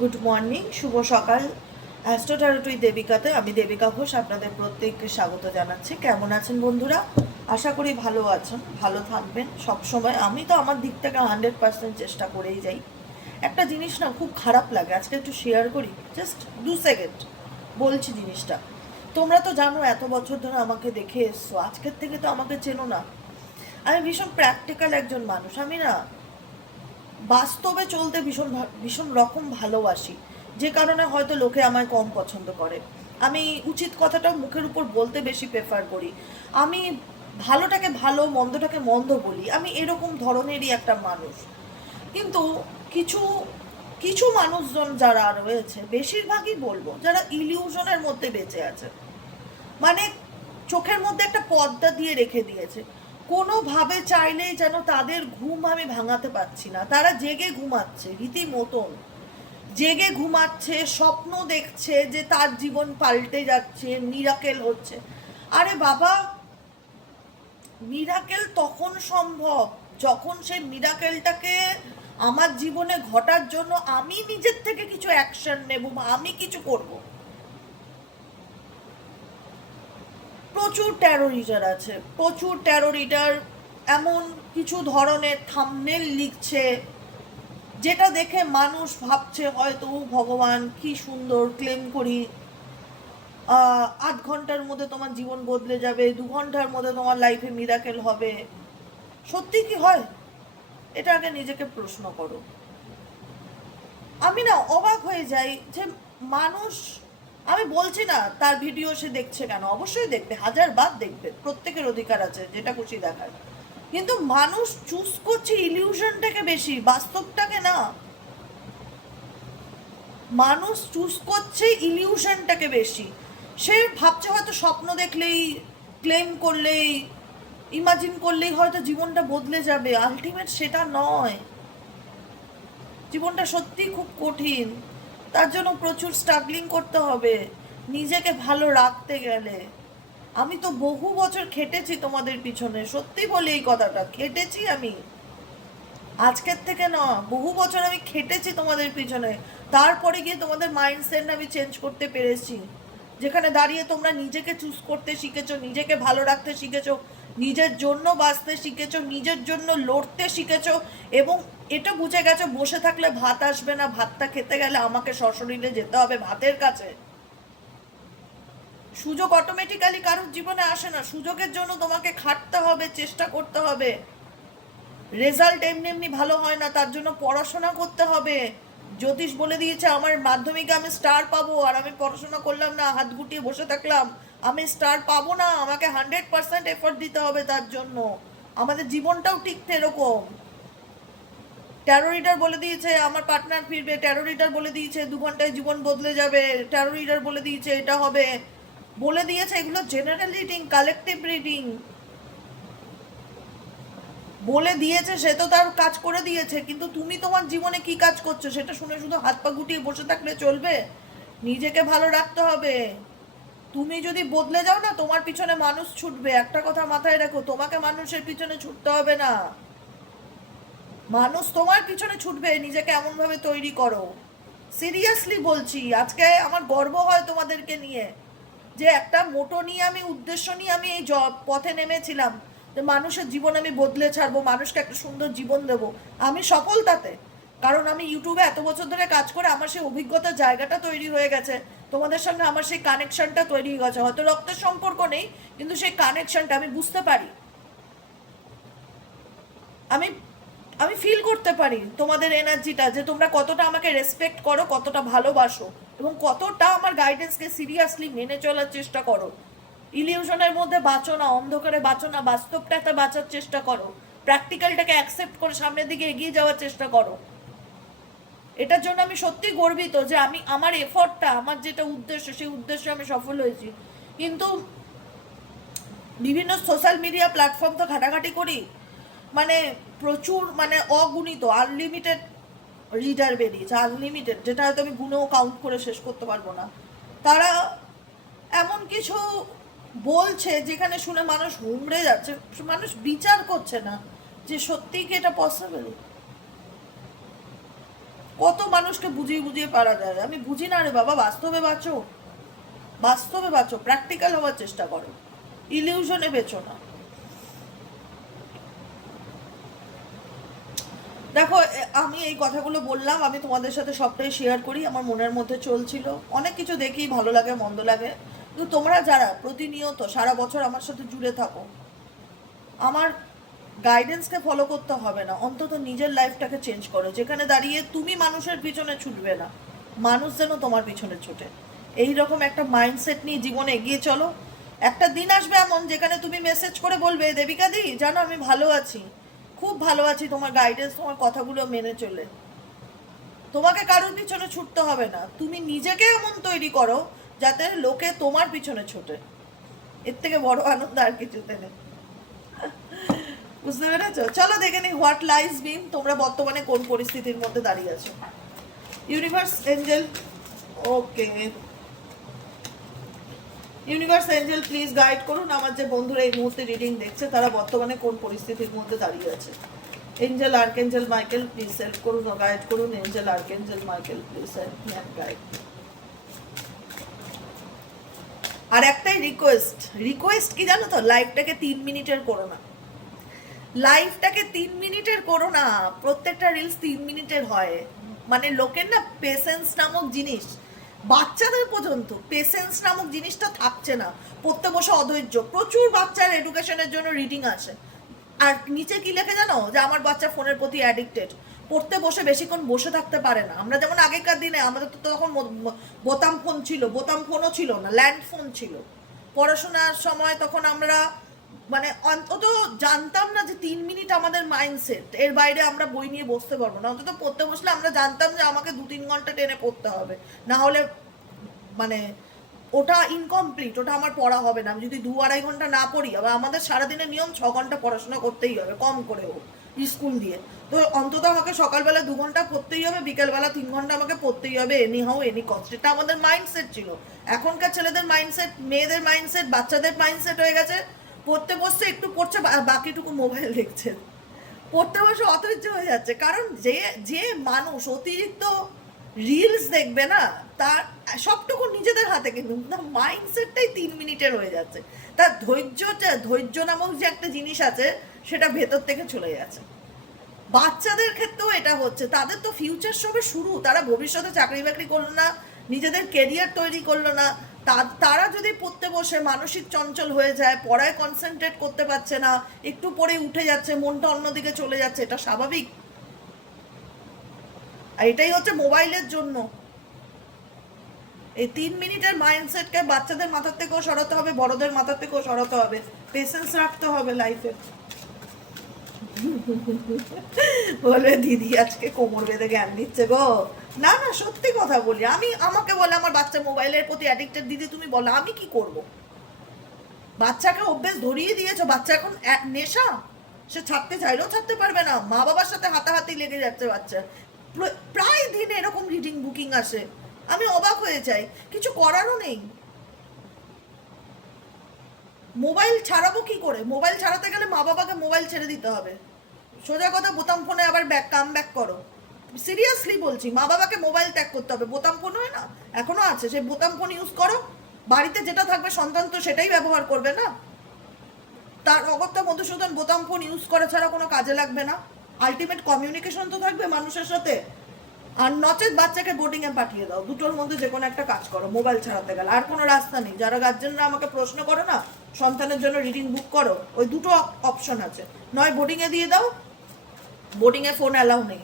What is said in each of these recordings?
Good morning, শুভ সকাল। Astro ট্যারোটুই দেবিকাতে আমি দেবিকা ঘোষ আপনাদের প্রত্যেককে স্বাগত জানাচ্ছি। কেমন আছেন বন্ধুরা? আশা করি ভালো আছেন, ভালো থাকবেন সবসময়। আমি তো আমার দিক থেকে 100% চেষ্টা করেই যাই। একটা জিনিস না খুব খারাপ লাগে, আজকে একটু শেয়ার করি, জাস্ট 2 সেকেন্ড বলছি জিনিসটা। তোমরা তো জানো, এত বছর ধরে আমাকে দেখে এসছো, আজকের থেকে তো আমাকে চেনো না। আমি ভীষণ প্র্যাকটিক্যাল একজন মানুষ। আমি না বাস্তবে চলতে ভীষণ ভীষণ রকম ভালোবাসি, যে কারণে হয়তো লোকে আমায় কম পছন্দ করে। আমি উচিত কথাটা মুখের উপর বলতে বেশি প্রেফার করি। আমি ভালোটাকে ভালো, মন্দটাকে মন্দ বলি। আমি এরকম ধরনেরই একটা মানুষ। কিন্তু কিছু কিছু মানুষজন যারা রয়েছে, বেশিরভাগই বলবো, যারা ইলিউশনের মধ্যে বেঁচে আছে, মানে চোখের মধ্যে একটা পর্দা দিয়ে রেখে দিয়েছে। কোনোভাবে চাইলেই যেন তাদের ঘুম আমি ভাঙাতে পারছি না। তারা জেগে ঘুমাচ্ছে, রীতিমতন জেগে ঘুমাচ্ছে, স্বপ্ন দেখছে যে তার জীবন পাল্টে যাচ্ছে, মিরাকেল হচ্ছে। আরে বাবা, মিরাকেল তখন সম্ভব যখন সেই মিরাকেলটাকে আমার জীবনে ঘটার জন্য আমি নিজের থেকে কিছু অ্যাকশন নেব বা আমি কিছু করব। প্রচুর ট্যারো রিডার আছে, প্রচুর ট্যারো রিডার এমন কিছু ধরনের থাম্বনেল লিখছে যেটা দেখে মানুষ ভাবছে হয়তো ভগবান কি সুন্দর ক্লেম করি, 8 ঘন্টার মধ্যে তোমার জীবন বদলে যাবে, 2 ঘন্টার মধ্যে তোমার লাইফে মিরাকেল হবে। সত্যি কি হয়? এটা আগে নিজেকে প্রশ্ন করো। আমি না অবাক হয়ে যাই যে মানুষ, আমি বলছি না তার ভিডিও সে দেখছে কেন, অবশ্যই দেখবে, 1000 বার দেখবে, প্রত্যেকের অধিকার আছে যেটা খুশি দেখার। কিন্তু মানুষ চুজ করছে ইলিউশনটাকে বেশি, বাস্তবটাকে না। মানুষ চুজ করছে ইলিউশনটাকে বেশি। সে ভাবছে হয়তো স্বপ্ন দেখলেই, ক্লেম করলেই, ইমাজিন করলেই হয়তো জীবনটা বদলে যাবে। আলটিমেট সেটা নয়। জীবনটা সত্যিই খুব কঠিন। তার জন্য প্রচুর স্ট্রাগলিং করতে হবে নিজেকে ভালো রাখতে গেলে। আমি তো বহু বছর খেটেছি তোমাদের পিছনে, সত্যি বলি এই কথাটা, খেটেছি আমি। আজকের থেকে না, বহু বছর আমি খেটেছি তোমাদের পিছনে। তারপরে গিয়ে তোমাদের মাইন্ডসেট আমি চেঞ্জ করতে পেরেছি, যেখানে দাঁড়িয়ে তোমরা নিজেকে চুজ করতে শিখেছো, নিজেকে ভালো রাখতে শিখেছো, নিজের জন্য বাঁচতে শিখেছো, নিজের জন্য লড়তে শিখেছো। এবং এটা বুঝে গেছো বসে থাকলে ভাত আসবে না, ভাতটা খেতে গেলে আমাকে সশরীরে যেতে হবে ভাতের কাছে। সুযোগ অটোমেটিক্যালি কারোর জীবনে আসে না, সুযোগের জন্য তোমাকে খাটতে হবে, চেষ্টা করতে হবে। রেজাল্ট এমনি এমনি ভালো হয় না, তার জন্য পড়াশোনা করতে হবে। জ্যোতিষ বলে দিয়েছে আমার মাধ্যমিকে আমি স্টার পাবো, আর আমি পড়াশোনা করলাম না, হাত গুটিয়ে বসে থাকলাম, আমি স্টার পাবো না। আমাকে 100% এফোর্ট দিতে হবে তার জন্য। আমাদের জীবনটাও ঠিক এরকম। ট্যারো রিডার বলে দিয়েছে আমার পার্টনার ফিরবে, ট্যারো রিডার বলে দিয়েছে 2 ঘন্টায় জীবন বদলে যাবে, ট্যারো রিডার বলে দিয়েছে এটা হবে, বলে দিয়েছে। এগুলো জেনারেল রিডিং, কালেকটিভ রিডিং। বলে দিয়েছে, সে তো তার কাজ করে দিয়েছে, কিন্তু তুমি তোমার জীবনে কি কাজ করছো সেটা শুনে শুধু হাত পা গুটিয়ে বসে থাকলে চলবে? নিজেকে ভালো রাখতে হবে। তুমি যদি বদলে যাও না, তোমার পিছনে মানুষ ছুটবে। একটা কথা মাথায় রাখো, তোমাকে মানুষের পিছনে ছুটতে হবে না, মানুষ তোমার পিছনে ছুটবে। নিজেকে এমন ভাবে তৈরি করো। সিরিয়াসলি বলছি, আজকে আমার গর্ব হয় তোমাদেরকে নিয়ে, যে একটা মোটো নিয়ে আমি, উদ্দেশ্য নিয়ে আমি এই জব পথে নেমেছিলাম, যে মানুষের জীবন আমি বদলে ছাড়বো, মানুষকে একটা সুন্দর জীবন দেবো। আমি সফল তাতে, কারণ আমি ইউটিউবে এত বছর ধরে কাজ করে আমার সেই অভিজ্ঞতার জায়গাটা তৈরি হয়ে গেছে। তোমাদের সঙ্গে আমার সেই কানেকশনটা তৈরি হয়ে গেছে। হয়তো রক্তের সম্পর্ক নেই, কিন্তু সেই কানেকশনটা আমি বুঝতে পারি। আমি আমি ফিল করতে পারি তোমাদের এনার্জিটা, যে তোমরা কতটা আমাকে রেসপেক্ট করো, কতটা ভালোবাসো, এবং কতটা আমার গাইডেন্সকে সিরিয়াসলি মেনে চলার চেষ্টা করো। ইলিউশনের মধ্যে বাঁচো না, অন্ধকারে বাঁচো না, বাস্তবটাতে বাঁচার চেষ্টা করো। প্র্যাকটিক্যালটাকে অ্যাকসেপ্ট করে সামনের দিকে এগিয়ে যাওয়ার চেষ্টা করো। এটার জন্য আমি সত্যি গর্বিত যে আমি আমার এফর্টটা, আমার যেটা উদ্দেশ্য, সেই উদ্দেশ্যে আমি সফল হয়েছি। কিন্তু বিভিন্ন সোশ্যাল মিডিয়া প্ল্যাটফর্ম তো ঘাটাঘাটি করি, মানে প্রচুর, মানে অগণিত, আনলিমিটেড রিডার বেরিয়েছে, আনলিমিটেড, যেটা হয়তো আমি গুনেও কাউন্ট করে শেষ করতে পারবো না। তারা এমন কিছু বলছে যেখানে শুনে মানুষ হুমড়ে যাচ্ছে, মানুষ বিচার করছে না যে সত্যিই কি এটা পসিবল। কত মানুষকে বুঝিয়ে বুঝিয়ে পারা যায়? আমি বুঝি না রে বাবা, বাস্তবে বাঁচো, বাস্তবে বাঁচো, প্র্যাকটিক্যাল হওয়ার চেষ্টা করো, ইলিউশনে বেচো না। দেখো, আমি এই কথাগুলো বললাম, আমি তোমাদের সাথে সবটাই শেয়ার করি, আমার মনের মধ্যে চলছিল, অনেক কিছু দেখি, ভালো লাগে মন্দ লাগে, কিন্তু তোমরা যারা প্রতিনিয়ত সারা বছর আমার সাথে জুড়ে থাকো, আমার গাইডেন্সকে ফলো করতে হবে না, অন্তত নিজের লাইফটাকে চেঞ্জ করো, যেখানে দাঁড়িয়ে তুমি মানুষের পিছনে ছুটবে না, মানুষ যেন তোমার পিছনে ছুটে। এই রকম একটা মাইন্ডসেট নিয়ে জীবনে এগিয়ে চলো। একটা দিন আসবে এমন যেখানে তুমি মেসেজ করে বলবে, দেবিকা দি জানো আমি ভালো আছি, খুব ভালো আছি, তোমার গাইডেন্স, তোমার কথাগুলো মেনে চলে। তোমাকে কারোর পিছনে ছুটতে হবে না, তুমি নিজেকে এমন তৈরি করো যাতে লোকে তোমার পিছনে ছোটে। এর থেকে বড় আনন্দ আর কিছুতে নেই। বুঝতে পেরেছো? চলো দেখে নি হোয়াট লাইজ বিন, তোমরা বর্তমানে কোন পরিস্থিতির মধ্যে দাঁড়িয়ে আছো। Universe Angel, okay, universe Angel please guide করুন আমার যে বন্ধুরা এই মুহূর্তে রিডিং দেখছে, তারা বর্তমানে কোন পরিস্থিতির মধ্যে দাঁড়িয়ে আছে। Angel archangel Michael please help করুন ও গাইড করুন। Angel archangel Michael please help me and guide. আর একটাই রিকোয়েস্ট কি জানো তো, লাইফটাকে 3 মিনিটের করো না, লাইফটাকে 3 মিনিটের করো না। প্রত্যেকটা রিলস 3 মিনিটের হয়, মানে লোকের না পেশেন্স নামক জিনিস, বাচ্চাদের পর্যন্ত পেশেন্স নামক জিনিসটা থাকছে না, পড়তে বসে অধৈর্য। প্রচুর বাচ্চার এডুকেশনের জন্য রিডিং আসে, আর নিচে কি লেখে জানো, যে আমার বাচ্চা ফোনের প্রতি অ্যাডিক্টেড, পড়তে বসে বেশিক্ষণ বসে থাকতে পারে না। আমরা যেমন আগেকার দিনে, আমাদের তো তখন বোতাম ফোন ছিল, বোতাম ফোনও ছিল না, ল্যান্ড ফোন ছিল। পড়াশোনার সময় তখন আমরা মানে অন্তত জানতাম না যে 3 মিনিট আমাদের মাইন্ডসেট, এর বাইরে আমরা বই নিয়ে বসতে পারবো না। অন্তত পড়তে বসলে আমরা জানতাম যে আমাকে 2-3 ঘন্টা টেনে পড়তে হবে, না হলে মানে ওটা ইনকমপ্লিট, ওটা আমার পড়া হবে না। আমি যদি 2-2.5 ঘন্টা না পড়ি, আবার আমাদের সারাদিনের নিয়ম 6 ঘন্টা পড়াশোনা করতেই হবে, কম করে হোক, স্কুল দিয়ে। তো অন্তত আমাকে সকালবেলা 2 ঘন্টা পড়তেই হবে, বিকেলবেলা 3 ঘন্টা আমাকে পড়তেই হবে, এনি হাউ এনি কস্ট। এটা আমাদের মাইন্ডসেট ছিল। এখনকার ছেলেদের মাইন্ডসেট, মেয়েদের মাইন্ডসেট, বাচ্চাদের মাইন্ডসেট হয়ে গেছে, পড়তে বসছে, একটু পড়ছে, বাকিটুকু মোবাইল দেখছে, পড়তে বসে অধৈর্য হয়ে যাচ্ছে। কারণ যে যে মানুষ অতিরিক্ত রিলস দেখবে না, তার সবটুকু নিজেদের হাতে, কিন্তু মাইন্ডসেটটাই 3 মিনিটের হয়ে যাচ্ছে। তার ধৈর্য নামক যে একটা জিনিস আছে, সেটা ভেতর থেকে চলে যাচ্ছে। বাচ্চাদের ক্ষেত্রেও এটা হচ্ছে, তাদের তো ফিউচার সবে শুরু, তারা ভবিষ্যতে চাকরি বাকরি করলো না, নিজেদের কেরিয়ার তৈরি করলো না, তারা যদি পড়তে বসে মানসিক চঞ্চল হয়ে যায়, পড়ায় কনসেন্ট্রেট করতে পারছে না, একটু পরে উঠে যাচ্ছে, মনটা অন্যদিকে চলে যাচ্ছে, এটা স্বাভাবিক। আর এটাই হচ্ছে মোবাইলের জন্য। এই 3 মিনিটের মাইন্ডসেটকে বাচ্চাদের মাথার থেকেও সরাতে হবে, বড়দের মাথার থেকেও সরাতে হবে, পেশেন্স রাখতে হবে লাইফে। বলে দিদি আজকে কোমর বেঁধে জ্ঞান দিচ্ছে গো। না না, সত্যি কথা বলি, আমি, আমাকে বলে আমার বাচ্চা মোবাইলের প্রতি অ্যাডিক্টেড, দিদি তুমি বলো আমি কি করব? বাচ্চাকে অভ্যেস ধরিয়ে দিয়েছো, বাচ্চা এখন নেশা, সে ছাড়তে চাইলেও ছাড়তে পারবে না, মা বাবার সাথে হাতাহাতি লেগে যাচ্ছে বাচ্চা। প্রায় দিন এরকম রিডিং বুকিং আসে, আমি অবাক হয়ে যাই, কিছু করারও নেই। মোবাইল ছাড়াবো কি করে? মোবাইল ছাড়াতে গেলে মা বাবাকে মোবাইল ছেড়ে দিতে হবে, সোজা কথা। বোতাম ফোনে আবার কাম ব্যাক করো, সিরিয়াসলি বলছি, মা বাবাকে মোবাইল ত্যাগ করতে হবে। বোতাম ফোন হয় না, এখনো আছে, সেই বোতাম ফোন ইউজ করো, বাড়িতে যেটা থাকবে সন্তান তো সেটাই ব্যবহার করবে না। তার অগত্যা মধুসূদন বোতাম ফোন ইউজ করা ছাড়া কোনো কাজে লাগবে না, আলটিমেট কমিউনিকেশন তো থাকবে মানুষের সাথে। আর নচেত বাচ্চাকে বোর্ডিং এ পাঠিয়ে দাও, দুটোর মধ্যে যে কোনো একটা কাজ করো, মোবাইল ছাড়াতে গেলে আর কোনো রাস্তা নেই। যারা গার্জেনরা আমাকে প্রশ্ন করো না, সন্তানের জন্য রিডিং বুক করো, ওই দুটো অপশন আছে, নয় বোর্ডিং এ দিয়ে দাও, বোর্ডিং এ ফোন অ্যালাউ নেই,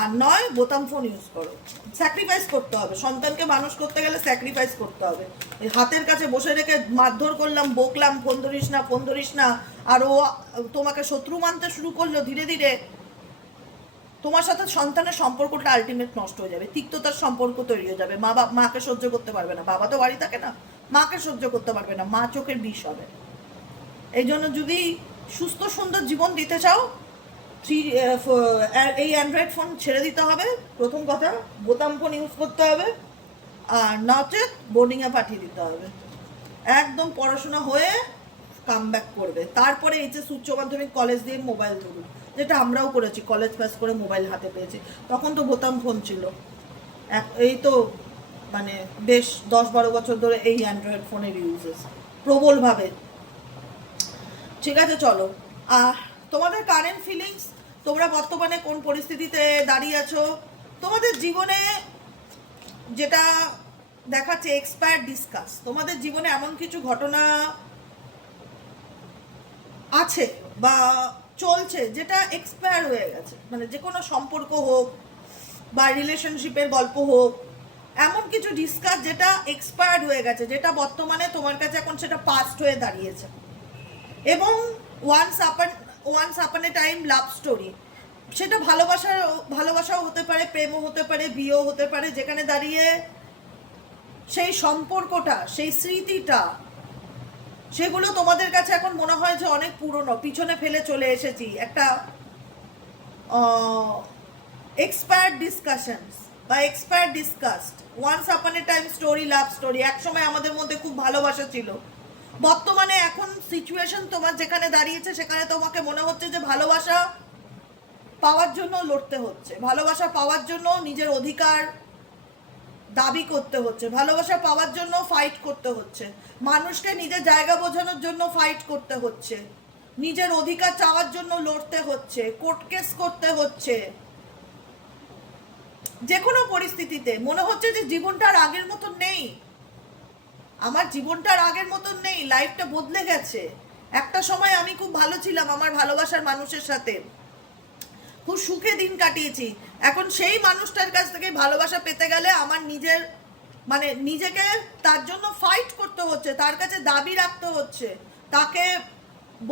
আর নয় বোতাম ফোন ইউজ করো। স্যাক্রিফাইস করতে হবে, সন্তানকে মানুষ করতে গেলে স্যাক্রিফাইস করতে হবে। এই হাতের কাছে বসে রেখে মারধর করলাম, বকলাম, ফোন ধরিস না, ফোন ধরিস না, আর ও তোমাকে শত্রু মানতে শুরু করলো, ধীরে ধীরে তোমার সাথে সন্তানের সম্পর্কটা আলটিমেট নষ্ট হয়ে যাবে, তিক্ততার সম্পর্ক তৈরি হয়ে যাবে। মাকে সহ্য করতে পারবে না, বাবা তো বাড়ি থাকে না, মাকে সহ্য করতে পারবে না, মা চোখের বিষ হবে। এই জন্য যদি সুস্থ সুন্দর জীবন দিতে চাও, এই অ্যান্ড্রয়েড ফোন ছেড়ে দিতে হবে, প্রথম কথা, বোতাম ফোন ইউজ করতে হবে, আর নচেত বোর্ডিংয়ে পাঠিয়ে দিতে হবে। একদম পড়াশোনা হয়ে কাম ব্যাক করবে, তারপরে এইচএস উচ্চ মাধ্যমিক কলেজ দিয়ে মোবাইল ধরুন, যেটা আমরাও করেছি, কলেজ পাস করে মোবাইল হাতে পেয়েছি। তখন তো বোতাম ফোন ছিল, এই তো মানে বেশ 10-12 বছর ধরে এই অ্যান্ড্রয়েড ফোনের ইউজেস প্রবলভাবে। ঠিক আছে, চলো তোমাদের কারেন্ট ফিলিংস, তোমরা বর্তমানে কোন পরিস্থিতিতে দাঁড়িয়ে আছো তোমাদের জীবনে, যেটা দেখাচ্ছে এক্সপায়ার ডিসকাস। তোমাদের জীবনে এমন কিছু ঘটনা আছে বা চলছে যেটা এক্সপায়ার হয়ে গেছে, মানে যে কোনো সম্পর্ক হোক বা রিলেশনশিপের গল্প হোক, এমন কিছু ডিসকাস যেটা এক্সপায়ার্ড হয়ে গেছে, যেটা বর্তমানে তোমার কাছে এখন সেটা পাস্ট হয়ে দাঁড়িয়েছে। এবং once upon a time love story, সেটা ভালোবাসাও হতে পারে, প্রেমও হতে পারে, বিয়েও হতে পারে, যেখানে দাঁড়িয়ে সেই সম্পর্কটা, সেই স্মৃতিটা, সেগুলো তোমাদের কাছে এখন মনে হয় যে অনেক পুরনো, পিছনে ফেলে চলে এসেছি। একটা এক্সপায়ার্ড ডিসকাশনস বা expired discussed, once upon a time story, love story. একসময় আমাদের মধ্যে খুব ভালোবাসা ছিল, বর্তমানে এখন সিচুয়েশন তোমার যেখানে দাঁড়িয়েছে সেখানে তোমাকে মনে হচ্ছে যে ভালোবাসা পাওয়ার জন্য লড়তে হচ্ছে, ভালোবাসা পাওয়ার জন্য নিজের অধিকার দাবি করতে হচ্ছে, ভালোবাসা পাওয়ার জন্য ফাইট করতে হচ্ছে, মানুষকে নিজের জায়গা বোঝানোর জন্য ফাইট করতে হচ্ছে, নিজের অধিকার চাওয়ার জন্য লড়তে হচ্ছে, কোর্ট কেস করতে হচ্ছে। যে কোনো পরিস্থিতিতে মনে হচ্ছে যে জীবনটা আর আগের মতন নেই, আমার জীবনটা আর আগের মতন নেই, লাইফটা বদলে গেছে। একটা সময় আমি খুব ভালো ছিলাম আমার ভালোবাসার মানুষের সাথে, খুব সুখে দিন কাটিয়েছি। এখন সেই মানুষটার কাছ থেকে ভালোবাসা পেতে গেলে আমার নিজেকে তার জন্য ফাইট করতে হচ্ছে, তার কাছে দাবি রাখতে হচ্ছে, তাকে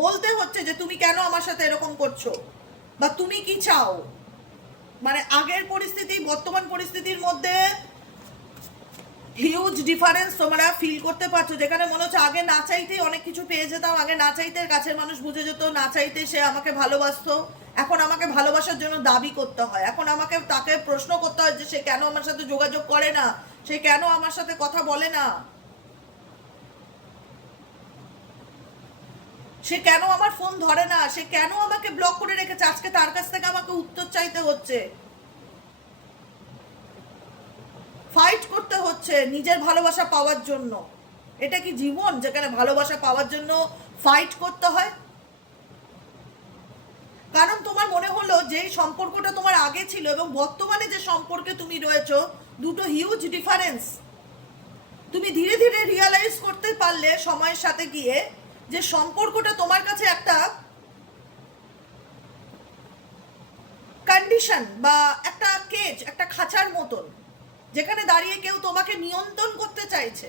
বলতে হচ্ছে যে তুমি কেন আমার সাথে এরকম করছো বা তুমি কি চাও। মানে আগের পরিস্থিতি বর্তমান পরিস্থিতির মধ্যে হিউজ ডিফারেন্স তোমরা ফিল করতে পারছো, যেখানে মনে হচ্ছে আগে না চাইতেই অনেক কিছু পেয়ে যেতাম, আগে না চাইতে কাছের মানুষ বুঝে যেত, না চাইতে সে আমাকে ভালোবাসতো। এখন আমাকে ভালোবাসার জন্য দাবি করতে হয়, এখন আমাকে তাকে প্রশ্ন করতে হয় যে সে কেন আমার সাথে যোগাযোগ করে না, সে কেন আমার সাথে কথা বলে না, সে কেন আমার ফোন ধরে না, সে কেন আমাকে ব্লক করে রেখেছে। আজকে তার কাছ থেকে আমাকে উত্তর চাইতে হচ্ছে, ফাইট করতে হচ্ছে নিজের ভালোবাসা পাওয়ার জন্য। এটা কি জীবন যেখানে ভালোবাসা পাওয়ার জন্য ফাইট করতে হয়? কারণ তোমার মনে হলো যে সম্পর্কটা তোমার আগে ছিল এবং বর্তমানে যে সম্পর্কে তুমি রয়েছো, দুটো হিউজ ডিফারেন্স। তুমি ধীরে ধীরে রিয়ালাইজ করতে পারলে সময়ের সাথে গিয়ে যে সম্পর্কটা তোমার কাছে একটা কন্ডিশন বা একটা কেজ, একটা খাঁচার মতন, যেখানে দাঁড়িয়ে কেউ তোমাকে নিয়ন্ত্রণ করতে চাইছে।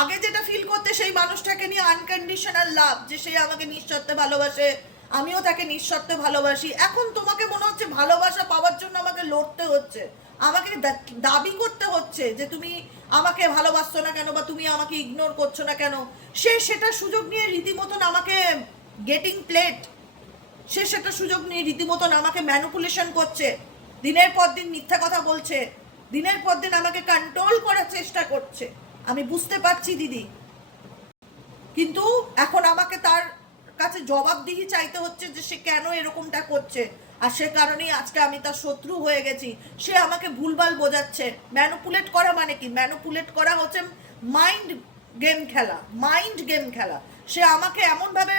আগে যেটা ফিল করতে সেই মানুষটাকে নিয়ে আনকন্ডিশনাল লাভ, যে সে আমাকে নিঃশর্তে ভালোবাসে, আমিও তাকে নিঃশর্তে ভালোবাসি। এখন তোমাকে মনে হচ্ছে ভালোবাসা পাওয়ার জন্য আমাকে লড়তে হচ্ছে, আমাকে দাবি করতে হচ্ছে যে তুমি আমাকে ভালোবাসছো না কেন বা তুমি আমাকে ইগনোর করছো না কেন। সে সেটা সুযোগ নিয়ে রীতিমতন আমাকে গেটিং প্লেট, সে সেটা সুযোগ নিয়ে রীতিমতন আমাকে ম্যানিপুলেশন করছে, দিনের পর দিন মিথ্যা কথা বলছে, দিনের পর দিন আমাকে কন্ট্রোল করার চেষ্টা করছে। আমি বুঝতে পারছি দিদি, কিন্তু এখন আমাকে তার কাছে জবাবদিহি চাইতে হচ্ছে যে সে কেন এরকমটা করছে, আর সে কারণেই আজকে আমি তার শত্রু হয়ে গেছি। সে আমাকে ভুলভাল বোঝাচ্ছে। ম্যানিপুলেট করা মানে কি? ম্যানিপুলেট করা হচ্ছে মাইন্ড গেম খেলা, মাইন্ড গেম খেলা। সে আমাকে এমনভাবে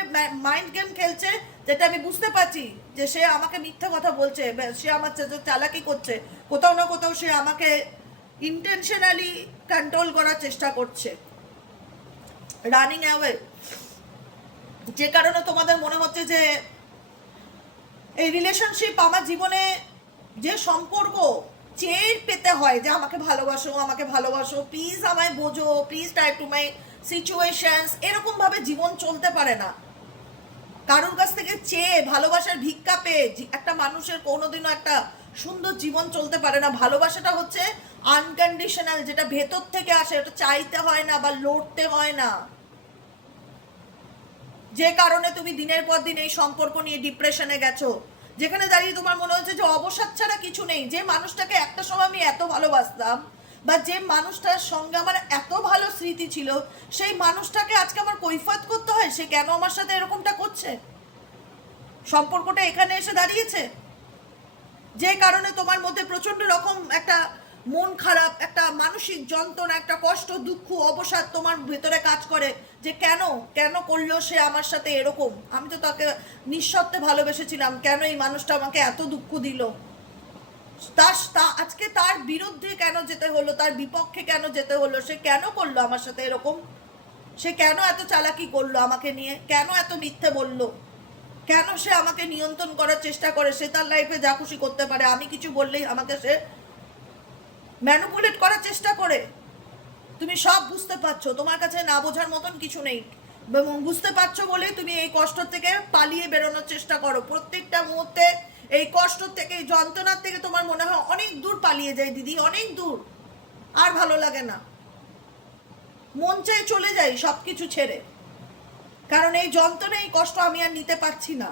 মাইন্ড গেম খেলছে যেটা আমি বুঝতে পারছি যে সে আমাকে মিথ্যা কথা বলছে, সে আমার চালাকি করছে, কোথাও না কোথাও সে আমাকে ইন্টেনশনালি কন্ট্রোল করার চেষ্টা করছে, রানিং অ্যাওয়ে। যে কারণে তোমাদের মনে হচ্ছে যে এই রিলেশনশিপ, আমার জীবনে যে সম্পর্ক চেয়ে পেতে হয় যে আমাকে ভালোবাসো, আমাকে ভালোবাসো, প্লিজ আমায় বোঝো, please try to my situations, এরকম ভাবে জীবন চলতে পারে না। কারোর কাছ থেকে চেয়ে ভালোবাসার ভিক্ষা পেয়ে একটা মানুষের কোনোদিনও একটা সুন্দর জীবন চলতে পারে না। ভালোবাসাটা হচ্ছে আনকন্ডিশনাল, যেটা ভেতর থেকে আসে, ওটা চাইতে হয় না বা লড়তে হয় না। যে কারণে তুমি দিনের পর দিন এই সম্পর্ক নিয়ে ডিপ্রেশনে গেছো, যেখানে দাঁড়িয়ে তোমার মনে হচ্ছে যে অবসাদ ছাড়া কিছু নেই। যে মানুষটাকে একটা সময় আমি এত ভালোবাসতাম বা যে মানুষটার সঙ্গে আমার এত ভালো স্মৃতি ছিল, সেই মানুষটাকে আজকে আমার কৈফিয়ত করতে হয় সে কেন আমার সাথে এরকমটা করছে। সম্পর্কটা এখানে এসে দাঁড়িয়েছে, যে কারণে তোমার মধ্যে প্রচন্ড রকম একটা মন খারাপ, একটা মানসিক যন্ত্রণা, একটা কষ্ট, দুঃখ, অবসাদ তোমার ভেতরে কাজ করে যে কেন কেন করলো সে আমার সাথে এরকম, আমি তো তাকে নিঃস্বার্থে ভালোবেসেছিলাম, কেন এই মানুষটা আমাকে এত দুঃখ দিল, আজকে তার বিরুদ্ধে কেন যেতে হলো, তার বিপক্ষে কেন যেতে হলো, সে কেন করলো আমার সাথে এরকম, সে কেন এত চালাকি করলো আমাকে নিয়ে, কেন এত মিথ্যে বললো, কেন সে আমাকে নিয়ন্ত্রণ করার চেষ্টা করে, সে তার লাইফে যা খুশি করতে পারে, আমি কিছু বললেই আমাকে সে ম্যানিপুলেট করার চেষ্টা করে। তুমি সব বুঝতে পারছো, তোমার কাছে না বোঝার মতন কিছু নেই, বুঝতে পারছো বলে তুমি এই কষ্ট থেকে পালিয়ে বেরোনোর চেষ্টা করো। প্রত্যেকটা মুহূর্তে এই কষ্ট থেকে, এই যন্ত্রণার থেকে তোমার মনে হয় অনেক দূর পালিয়ে যাই দিদি, অনেক দূর, আর ভালো লাগে না, মন চাই চলে যাই সব কিছু ছেড়ে, কারণ এই যন্ত্রণা, এই কষ্ট আমি আর নিতে পারছি না।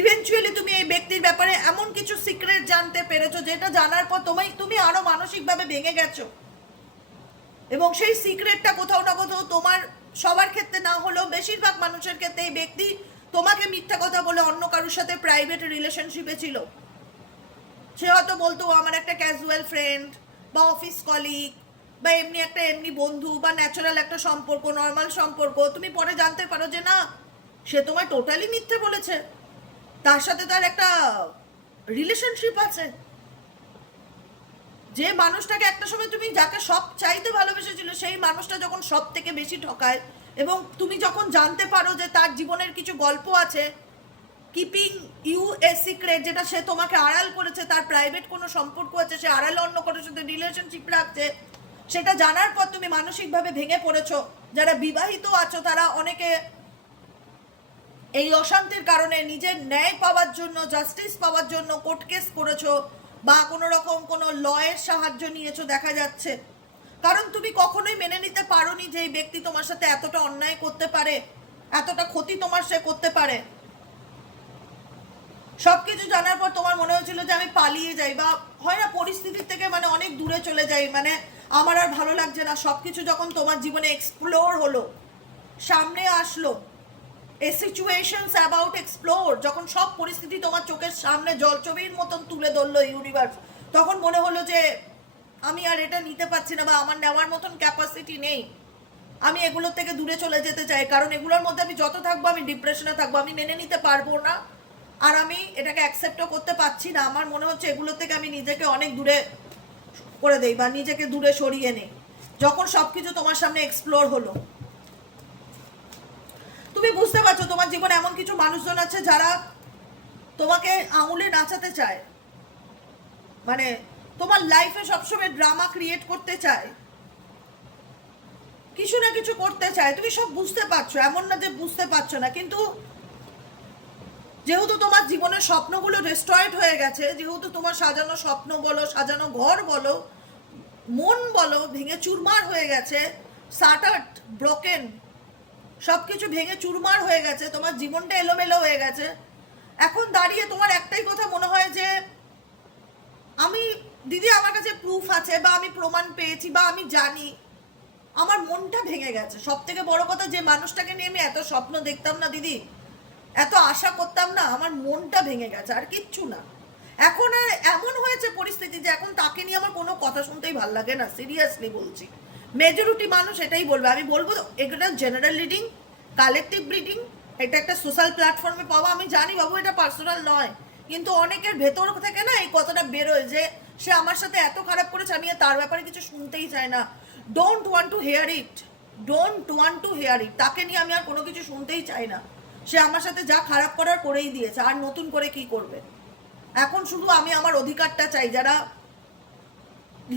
ইভেনচুয়ালি তুমি এই ব্যক্তির ব্যাপারে এমন কিছু সিক্রেট জানতে পেরেছো যেটা জানার পর তুমি আরো মানসিকভাবে ভেঙে গেছো, এবং সেই সিক্রেটটা কোথাও না কোথাও তোমার, সবার ক্ষেত্রে না হলেও বেশিরভাগ মানুষের ক্ষেত্রে, এই ব্যক্তি তোমাকে মিথ্যা কথা বলে অন্য কারোর সাথে প্রাইভেট রিলেশনশিপে ছিল। সে হয়তো বলতো আমার একটা ক্যাজুয়াল ফ্রেন্ড বা অফিস কলিগ বা এমনি বন্ধু বা ন্যাচারাল একটা সম্পর্ক, নর্মাল সম্পর্ক। তুমি পরে জানতে পারো যে না, সে তোমায় টোটালি মিথ্যে বলেছে, তার সাথে তার একটা রিলেশনশিপ আছে। যে মানুষটাকে একটা সময় তুমি যাকে সব চাইতে ভালোবেসেছিল, সেই মানুষটা যখন সব থেকে বেশি ঠকায়, এবং তুমি যখন জানতে পারো যে তার জীবনের কিছু গল্প আছে, কিপিং ইউ এ সিক্রেট, যেটা সে তোমাকে আড়াল করেছে, তার প্রাইভেট কোনো সম্পর্ক আছে, সে আড়ালে অন্য কারোর সাথে রিলেশনশিপ রাখছে, সেটা জানার পর তুমি মানসিকভাবে ভেঙে পড়েছো। যারা বিবাহিত আছো তারা অনেকে এই অশান্তির কারণে নিজের ন্যায় পাওয়ার জন্য, জাস্টিস পাওয়ার জন্য কোর্ট কেস করেছো বা কোনো রকম কোনো লয়ের সাহায্য নিয়েছো দেখা যাচ্ছে, কারণ তুমি কখনোই মেনে নিতে পারোনি যে এই ব্যক্তি তোমার সাথে এতটা অন্যায় করতে পারে, এতটা ক্ষতি তোমার সে করতে পারে। সবকিছু জানার পর তোমার মনে হয়েছিল যে আমি পালিয়ে যাই, বা হয় না পরিস্থিতির থেকে মানে অনেক দূরে চলে যাই, মানে আমার আর ভালো লাগছে না। সবকিছু যখন তোমার জীবনে এক্সপ্লোর হলো, সামনে আসলো, এ সিচুয়েশনস অ্যাবাউট এক্সপ্লোর, যখন সব পরিস্থিতি তোমার চোখের সামনে জলছবির মতন তুলে ধরলো ইউনিভার্স, তখন মনে হলো যে আমি আর এটা নিতে পারছি না, বা আমার নেওয়ার মতন ক্যাপাসিটি নেই, আমি এগুলোর থেকে দূরে চলে যেতে চাই, কারণ এগুলোর মধ্যে আমি যত থাকবো আমি ডিপ্রেশনে থাকবো, আমি মেনে নিতে পারবো না, আর আমি এটাকে অ্যাকসেপ্টও করতে পারছি না। আমার মনে হচ্ছে এগুলোর থেকে আমি নিজেকে অনেক দূরে করে দেই বা নিজেকে দূরে সরিয়ে নেই। যখন সবকিছু তোমার সামনে এক্সপ্লোর হলো, তুমি বুঝতে পারছো তোমার জীবনে এমন কিছু মানুষজন আছে যারা তোমাকে আঙুলে নাচাতে চায়, মানে তোমার লাইফে সবসময় ড্রামা ক্রিয়েট করতে চায়, কিছু না কিছু করতে চায়। তুমি সব বুঝতে পারছো, এমন না যে বুঝতে পারছো না, কিন্তু যেহেতু তোমার জীবনের স্বপ্নগুলো ডিস্ট্রয়েড হয়ে গেছে, যেহেতু তোমার সাজানো স্বপ্ন বলো, সাজানো ঘর বলো, মন বলো ভেঙে চুরমার হয়ে গেছে, শাটার্ড, ব্রোকেন, সবকিছু ভেঙে চুরমার হয়ে গেছে, তোমার জীবনটা এলোমেলো হয়ে গেছে, এখন দাঁড়িয়ে তোমার একটাই কথা মনে হয় যে আমি দিদি, আমার কাছে প্রুফ আছে, বা আমি প্রমাণ পেয়েছি, বা আমি জানি, আমার মনটা ভেঙে গেছে। সব থেকে বড় কথা, যে মানুষটাকে নিয়ে আমি এত স্বপ্ন দেখতাম না দিদি, এত আশা করতাম না, আমার মনটা ভেঙে গেছে, আর কিচ্ছু না। এখন আর এমন হয়েছে পরিস্থিতি যে এখন তাকে নিয়ে আমার কোনো কথা শুনতেই ভাল লাগে না, সিরিয়াসলি বলছি। মেজরিটি মানুষ এটাই বলবে। আমি বলবো এটা জেনারেল রিডিং, কালেকটিভ রিডিং, এটা একটা সোশ্যাল প্ল্যাটফর্মে পাওয়া, আমি জানি বাবু এটা পার্সোনাল নয়, কিন্তু অনেকের ভেতর থেকে না এই কথাটা বেরোয় যে সে আমার সাথে এত খারাপ করেছে, আমি তার ব্যাপারে কিছু শুনতেই চাই না, don't want to hear it, don't want to hear it, তাকে নিয়ে আমি আর কোনো কিছু শুনতেই চাই না, সে আমার সাথে যা খারাপ করার করেই দিয়েছে, আর নতুন করে কি করবে। এখন শুধু আমি আমার অধিকারটা চাই। যারা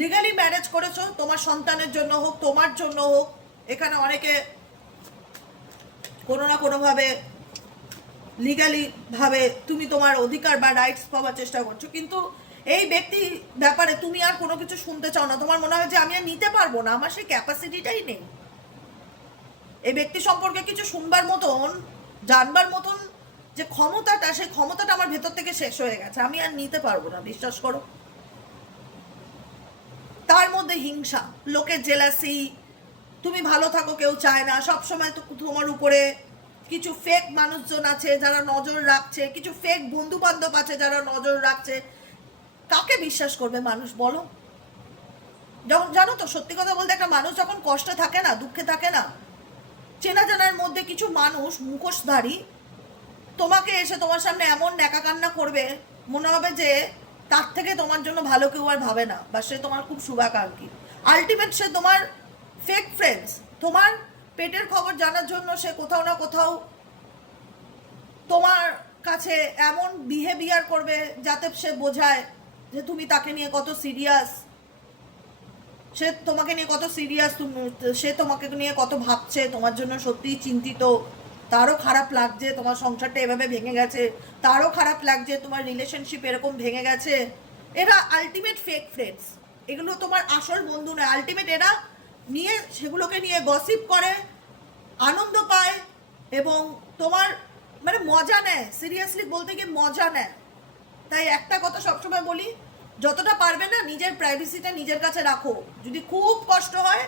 লিগালি ম্যারেজ করেছো, তোমার সন্তানের জন্য হোক, তোমার জন্য হোক, এখানে অনেকে কোনো না কোনোভাবে লিগালি ভাবে তুমি তোমার অধিকার বা রাইটস পাওয়ার চেষ্টা করছো, কিন্তু এই ব্যক্তি ব্যাপারে তুমি আর কোনো কিছু শুনতে চাও না, তোমার মনে হয় যে আমি আর নিতে পারবো না, আমার সেই ক্যাপাসিটিটাই নেই এই ব্যক্তি সম্পর্কে কিছু শুনবার মতন, জানবার মতন যে ক্ষমতাটা, সেই ক্ষমতাটা আমার ভেতর থেকে শেষ হয়ে গেছে, আমি আর নিতে পারবো না, বিশ্বাস করো। তার মধ্যে হিংসা, লোকের জেলাসি, তুমি ভালো থাকো কেউ চায় না, সবসময় তো তোমার উপরে কিছু ফেক মানুষজন আছে যারা নজর রাখছে, কিছু ফেক বন্ধু বান্ধব আছে যারা নজর রাখছে। কাকে বিশ্বাস করবে মানুষ বলো? যখন জানো তো, সত্যি কথা বলতে, একটা মানুষ যখন কষ্টে থাকে না, দুঃখে থাকে না, চেনা জানার মধ্যে কিছু মানুষ মুখোশধারী তোমাকে এসে তোমার সামনে এমন ন্যাকা কান্না করবে, মনে হবে যে তার থেকে তোমার জন্য ভালো কেউ আর ভাবে না, বা সে তোমার খুব শুভাকাঙ্ক্ষী। আলটিমেট সে তোমার ফেক ফ্রেন্ডস। তোমার পেটের খবর জানার জন্য সে কোথাও না কোথাও তোমার কাছে এমন বিহেভিয়ার করবে যাতে সে বোঝায় যে তুমি তাকে নিয়ে কত সিরিয়াস, সে তোমাকে নিয়ে কত সিরিয়াস, সে তোমাকে নিয়ে কত ভাবছে, তোমার জন্য সত্যিই চিন্তিত। তারও খারাপ লাগছে তোমার সংসারটা এভাবে ভেঙে গেছে, তারও খারাপ লাগছে তোমার রিলেশনশিপ এরকম ভেঙে গেছে। এরা আলটিমেট ফেক ফ্রেন্ডস, এগুলো তোমার আসল বন্ধু নয়। আলটিমেট এরা নিয়ে সেগুলোকে নিয়ে গসিপ করে, আনন্দ পায়, এবং তোমার মানে মজা নেয়। সিরিয়াসলি বলতে গিয়ে মজা নেয়। তাই একটা কথা সবসময় বলি, যতটা পারবে না নিজের প্রাইভেসিটা নিজের কাছে রাখো। যদি খুব কষ্ট হয়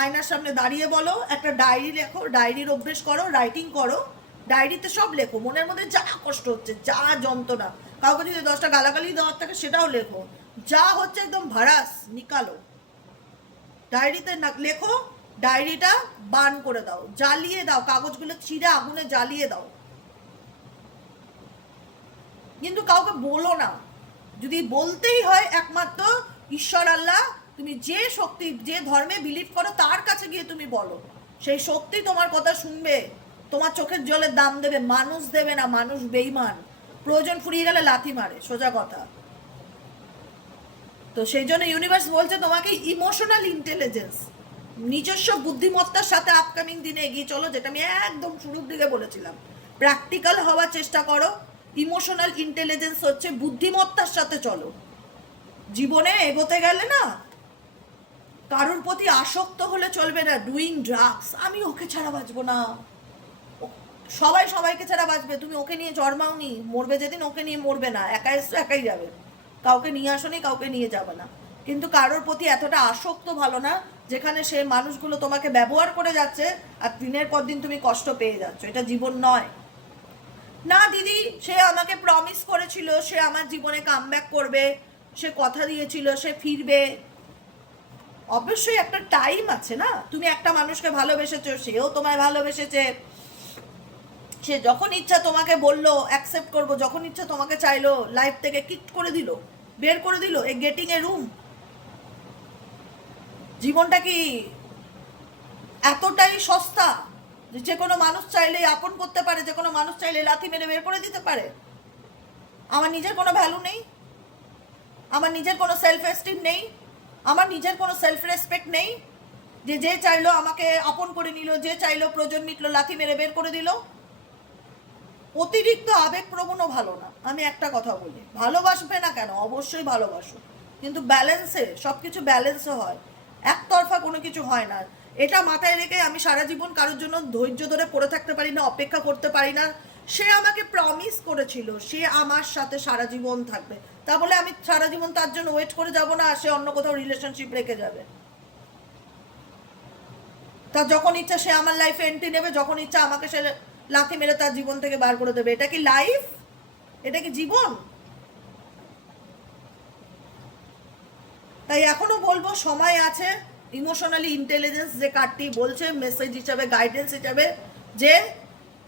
আয়নার সামনে দাঁড়িয়ে বলো, একটা ডায়েরি লেখো, ডায়েরির অভ্যেস করো, রাইটিং করো, ডায়েরিতে সব লেখো, মনের মধ্যে যা কষ্ট হচ্ছে, যা যন্ত্রণা, কাউকে যদি 10টা গালাগালি দেওয়ার থাকে সেটাও লেখো, যা হচ্ছে একদম ভাড়াস নিকালো, ডায়েরিতে লেখো, ডায়েরিটা বার্ন করে দাও, জ্বালিয়ে দাও, কাগজগুলো ছিঁড়ে আগুনে জ্বালিয়ে দাও, কিন্তু কাউকে বলো না। যদি বলতেই হয় একমাত্র ঈশ্বর আল্লাহ, তুমি যে শক্তি, যে ধর্মে বিলিভ করো তার কাছে গিয়ে তুমি বলো, সেই শক্তি তোমার কথা শুনবে, তোমার চোখের জলের দাম দেবে। মানুষ দেবে না, মানুষ বেইমান, প্রয়োজন ফুরিয়ে গেলে লাথি মারে, সোজা কথা। তো সেই জন্য ইউনিভার্স বলছে তোমাকে ইমোশনাল ইন্টেলিজেন্স, নিজস্ব বুদ্ধিমত্তার সাথে আপকামিং দিনে এগিয়ে চলো, যেটা আমি একদম শুরুর দিকে বলেছিলাম। প্র্যাকটিক্যাল হওয়ার চেষ্টা করো। ইমোশনাল ইন্টেলিজেন্স হচ্ছে বুদ্ধিমত্তার সাথে চলো। জীবনে এগোতে গেলে না কারোর প্রতি আসক্ত হলে চলবে না। ডুইং ড্রাগস, আমি ওকে ছাড়া বাঁচবো না, সবাই সবাইকে ছাড়া বাঁচবে, তুমি ওকে নিয়ে জন্মাওনি, মরবে যেদিন ওকে নিয়ে মরবে না, একা এসছো একাই যাবে, কাউকে নিয়ে আসোনি, কাউকে নিয়ে যাবে না। কিন্তু কারোর প্রতি এতটা আসক্ত ভালো না যেখানে সে মানুষগুলো তোমাকে ব্যবহার করে যাচ্ছে আর দিনের পর দিন তুমি কষ্ট পেয়ে যাচ্ছ। এটা জীবন নয়। না দিদি, সে আমাকে প্রমিস করেছিল সে আমার জীবনে কামব্যাক করবে, সে কথা দিয়েছিল সে ফিরবে। অবশ্যই একটা টাইম আছে না, তুমি একটা মানুষকে ভালোবেসেছো, সেও তোমায় ভালোবেসেছে, সে যখন ইচ্ছা তোমাকে বললো অ্যাকসেপ্ট করবো, যখন ইচ্ছা তোমাকে চাইলো লাইফ থেকে কিক করে দিল, বের করে দিল, এ গেটিং এ রুম। জীবনটা কি এতটাই সস্তা যে কোনো মানুষ চাইলে আপন করতে পারে, যে কোনো মানুষ চাইলে লাথি মেরে বের করে দিতে পারে? আমার নিজের কোনো ভ্যালু নেই, আমার নিজের কোনো সেলফ এস্টিম নেই, আমার নিজের কোনো সেলফ রেসপেক্ট নেই যে যে চাইলো আমাকে আপন করে নিল, যে চাইলো প্রয়োজন মিটলো লাথি মেরে বের করে দিল? অতিরিক্ত আবেগপ্রবণও ভালো না। আমি একটা কথা বলি, ভালোবাসবে না কেন, অবশ্যই ভালোবাসো, কিন্তু ব্যালেন্সে, সব কিছু ব্যালেন্সে হয়, একতরফা কোনো কিছু হয় না। এটা মাথায় রেখে আমি সারা জীবন কারোর জন্য ধৈর্য ধরে পড়ে থাকতে পারি না, অপেক্ষা করতে পারি না। সে আমাকে প্রমিস করেছিল সে আমার সাথে সারা জীবন থাকবে, তা বলে আমি সারা জীবন তার জন্য ওয়েট করে যাব না, সে অন্য কোথাও রিলেশনশিপ রেখে যাবে। তার যখন ইচ্ছা সে আমার লাইফে এন্ট্রি নেবে, যখন ইচ্ছা আমাকে সে লাথি মেরে তার জীবন থেকে বার করে দেবে। এটা কি লাইফ? এটা কি জীবন? তাই এখনো বলবো সময় আছে। ইমোশনালি ইন্টেলিজেন্স যে কার্ডটি বলছে মেসেজ হিসাবে, গাইডেন্স হিসাবে, যে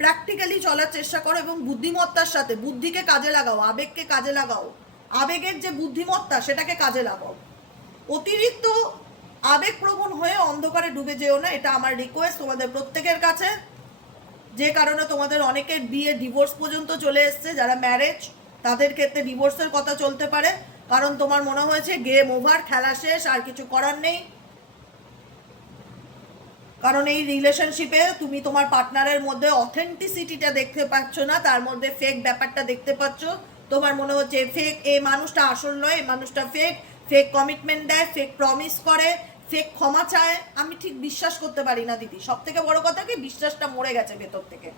প্র্যাকটিক্যালি চলার চেষ্টা করো এবং বুদ্ধিমত্তার সাথে, বুদ্ধিকে কাজে লাগাও, আবেগকে কাজে লাগাও, আবেগের যে বুদ্ধিমত্তা সেটাকে কাজে লাগাও। অতিরিক্ত আবেগপ্রবণ হয়ে অন্ধকারে ডুবে যেও না, এটা আমার রিকোয়েস্ট তোমাদের প্রত্যেকের কাছে। যে কারণে তোমাদের অনেকের বিয়ে ডিভোর্স পর্যন্ত চলে এসছে, যারা ম্যারেজ তাদের ক্ষেত্রে ডিভোর্সের কথা চলতে পারে, কারণ তোমার মনে হয়েছে গেম ওভার, খেলা শেষ, আর কিছু করার নেই। কারণ এই রিলেশনশিপে তুমি তোমার পার্টনারের মধ্যে অথেন্টিসিটিটা দেখতে পাচ্ছ না, তার মধ্যে ফেক ব্যাপারটা দেখতে পাচ্ছ। তোমার মনে হচ্ছে ফেক, এই মানুষটা আসল নয়, এই মানুষটা ফেক, ফেক কমিটমেন্ট দেয়, ফেক প্রমিস করে, ফেক ক্ষমা চায়। আমি ঠিক বিশ্বাস করতে পারি না দিদি, সব থেকে বড় কথা কি, বিশ্বাসটা মরে গেছে ভেতর থেকে।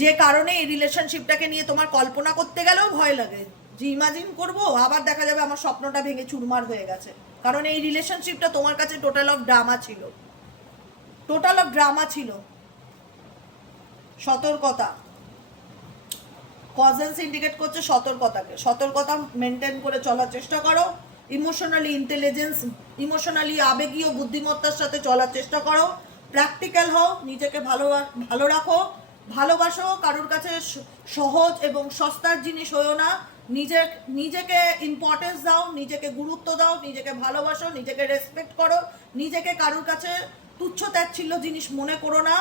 যে কারণে এই রিলেশনশিপটাকে নিয়ে তোমার কল্পনা করতে গেলেও ভয় লাগে, যে ইমাজিন করবো আবার দেখা যাবে আমার স্বপ্নটা ভেঙে চুরমার হয়ে গেছে। কারণ এই রিলেশনশিপটা তোমার কাছে টোটাল অফ ড্রামা ছিল, টোটাল অফ ড্রামা ছিল। সতর্কতা, কজেন্স ইন্ডিকেট করছে সতর্কতাকে, সতর্কতা মেনটেন করে চলার চেষ্টা করো। ইমোশনালি ইন্টেলিজেন্স, ইমোশনালি আবেগীয় বুদ্ধিমত্তার সাথে চলার চেষ্টা করো। প্র্যাকটিক্যাল হও, নিজেকে ভালো রাখো, ভালোবাসো, কারোর কাছে সহজ এবং সস্তার জিনিস হয়েও না। নিজেকে ইম্পর্টেন্স দাও, নিজেকে গুরুত্ব দাও, নিজেকে ভালোবাসো, নিজেকে রেসপেক্ট করো, নিজেকে কারোর কাছে তুচ্ছ তাচ্ছিল্য জিনিস মনে করো না।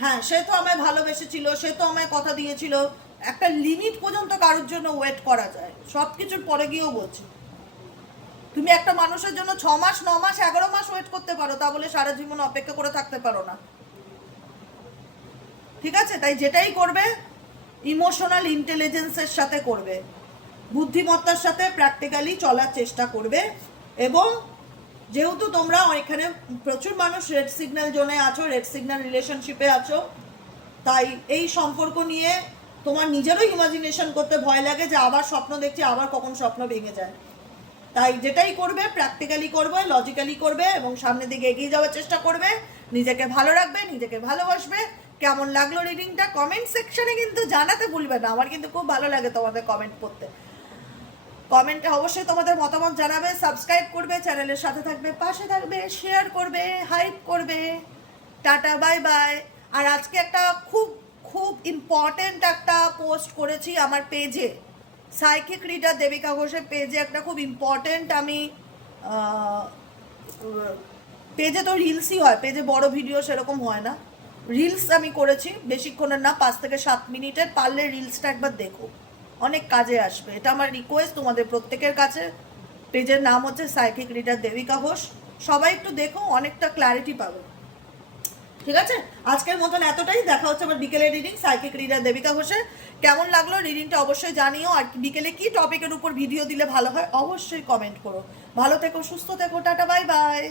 হ্যাঁ, সে তো আমায় ভালোবেসেছিল, সে তো আমায় কথা দিয়েছিল, একটা লিমিট পর্যন্ত কারোর জন্য ওয়েট করা যায়, সব কিছুর পরে গিয়েও বলছি। তুমি একটা মানুষের জন্য 6 মাস 9 মাস 11 মাস ওয়েট করতে পারো, তা বলে সারা জীবন অপেক্ষা করে থাকতে পারো না, ঠিক আছে? তাই যেটাই করবে ইমোশনাল ইন্টেলিজেন্সের সাথে করবে, বুদ্ধিমত্তার সাথে প্র্যাকটিক্যালি চলার চেষ্টা করবে। এবং যেহেতু তোমরা এখানে প্রচুর মানুষ রেড সিগন্যাল জোনে আছো, রেড সিগন্যাল রিলেশনশিপে আছো, তাই এই সম্পর্ক নিয়ে তোমার নিজেরও ইমাজিনেশন করতে ভয় লাগে যে আবার স্বপ্ন দেখছি, আবার কখন স্বপ্ন ভেঙে যায়। তাই যেটাই করবে প্র্যাকটিক্যালি করবে, লজিক্যালি করবে এবং সামনের দিকে এগিয়ে যাওয়ার চেষ্টা করবে। নিজেকে ভালো রাখবে, নিজেকে ভালোবাসবে। কেমন লাগলো রিডিংটা কমেন্ট সেকশনে কিন্তু জানাতে ভুলবে না, আমার কিন্তু খুব ভালো লাগে তোমাদের কমেন্ট পড়তে। কমেন্টে অবশ্যই তোমাদের মতামত জানাবে, সাবস্ক্রাইব করবে, চ্যানেলের সাথে থাকবে, পাশে থাকবে, শেয়ার করবে, হাইপ করবে। Tata, bye bye. আর আজকে একটা খুব খুব ইম্পর্টেন্ট একটা পোস্ট করেছি আমার পেজে, সাইকিক রিডার দেবিকা ঘোষের পেজে একটা খুব ইম্পর্টেন্ট, আমি পেজে তো রিলসই হয়, পেজে বড় ভিডিও সেরকম হয় না, রিলস আমি করেছি বেশিক্ষণের না, 5 থেকে 7 মিনিটের, পারলে রিলসটা একবার দেখো, অনেক কাজে আসবে, এটা আমার রিকোয়েস্ট তোমাদের প্রত্যেকের কাছে। পেজের নাম হচ্ছে সাইকিক রিডার দেবিকা ঘোষ, সবাই একটু দেখো, অনেকটা ক্ল্যারিটি পাবে, ঠিক আছে? আজকের মতন এতটাই, দেখা হচ্ছে আবার বিকেলে রিডিং সাইকিক রিডার দেবিকা ঘোষের। কেমন লাগলো রিডিংটা অবশ্যই জানিও, আর বিকেলে কি টপিকের উপর ভিডিও দিলে ভালো হয় অবশ্যই কমেন্ট করো। ভালো থেকো, সুস্থ থেকো, টাটা, বাই বাই।